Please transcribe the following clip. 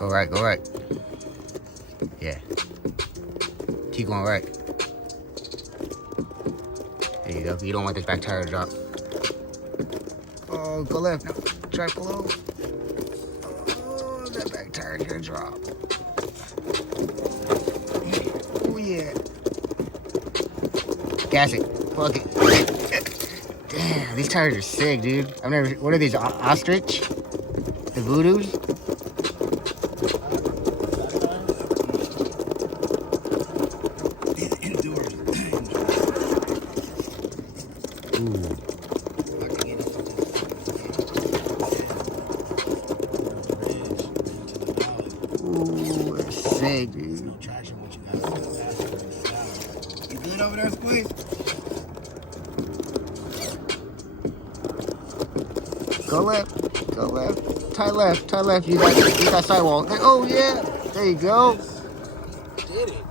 Go right, go right. Yeah. Keep going right. There you go. You don't want this back tire to drop. Oh, go left. No, drive below. Oh, that back tire is gonna drop. Oh yeah. Gas it. Fuck it. Damn, these tires are sick, dude. I've never. What are these? Ostrich? The Voodoos? Ooh, it's sick, dude. You good over there, Squeeze? Go left, go left, tie left, tie left. You got sidewalk. Oh yeah, there you go. Did it.